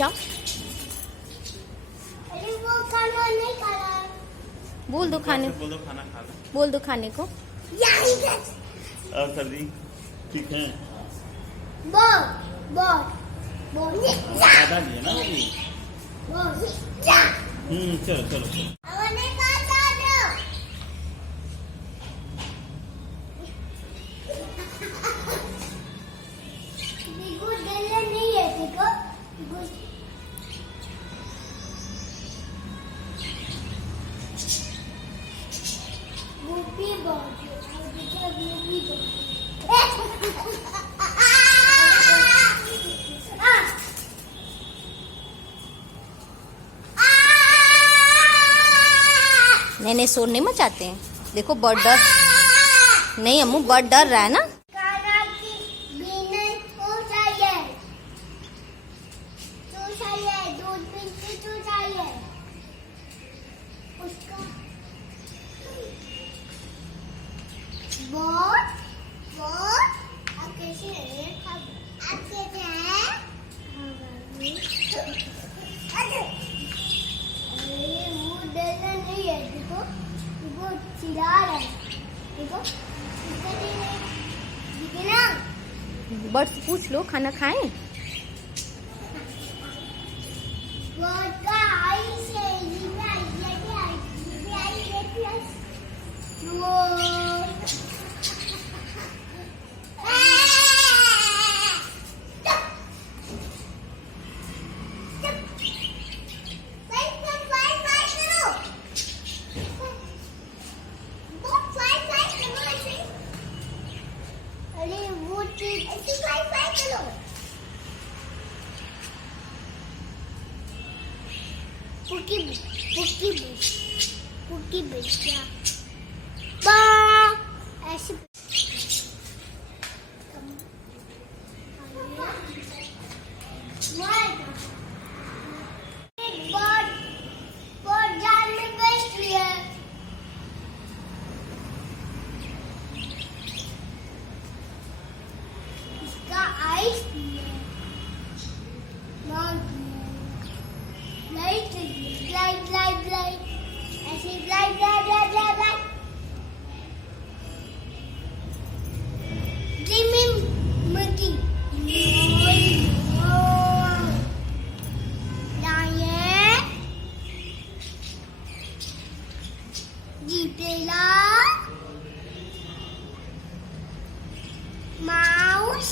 चुपचाप। अरे वो खाना नहीं खाना। बोल दो खाने, बोल दो खाना खा लो। बोल दो खाने को। और सर्दी ठीक है। बोल बोल बोल आधा दिया ना अभी। बोल चलो चलो चलो। अवने का दो। बिगु दिल नहीं है देखो। Goopy body. Goopy body. नैने शोर नहीं मचाते हैं। देखो बर्ड डर, नहीं अम्मू बर्ड डर रहा है ना। काना की बीने को चाहिए। तो चाहिए दूध पीती तो चाहिए। उसका बहुत बहुत आप कैसे हैं? आप कैसे हैं? अरे वो डरना नहीं है देखो, वो चिल्ला रहा है देखो, इसका नहीं दिखे ना। बर्ड से पूछ लो खाना खाएं। बर्ड का आई से ये प्लस वो पुकी बेचा बा ऐसे बर्ड जाल में बैठ लिया। इसका आइस लाइट लाइट लाइट लाइट ऐसे light light light light light जिमी मकी दाएं जीतेला माउस